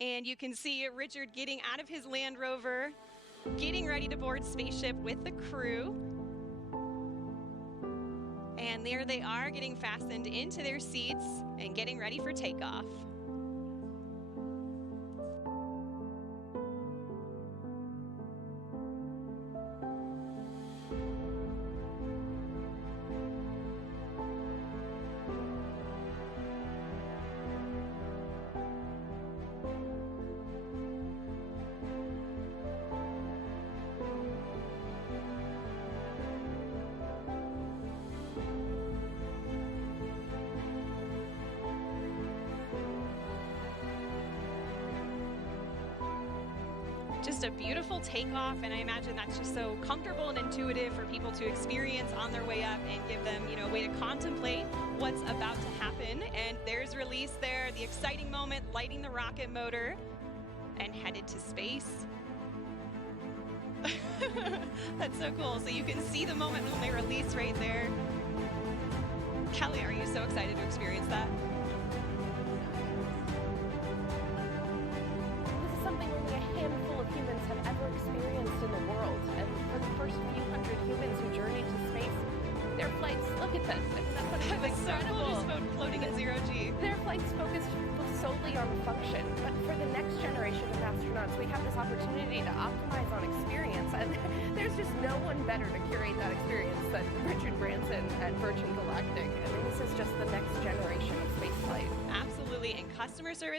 And you can see Richard getting out of his Land Rover, getting ready to board spaceship with the crew. And there they are, getting fastened into their seats and getting ready for takeoff. Just a beautiful takeoff, and I imagine that's just so comfortable and intuitive for people to experience on their way up and give them, a way to contemplate what's about to happen. And there's release there, the exciting moment, lighting the rocket motor and headed to space. That's so cool. So you can see the moment when they release right there. Kelly, are you so excited to experience that? Humans have ever experienced in the world, and for the first few hundred humans who journeyed to space, their flights, look at this, That was so cool, just floating in zero G. Their flights focused solely on function, but for the next generation of astronauts, we have this opportunity to optimize on experience, and there's just no one better to curate that experience than Richard Branson at Virgin Galactic. I mean, this is just the next generation of spaceflight. Absolutely, and customer service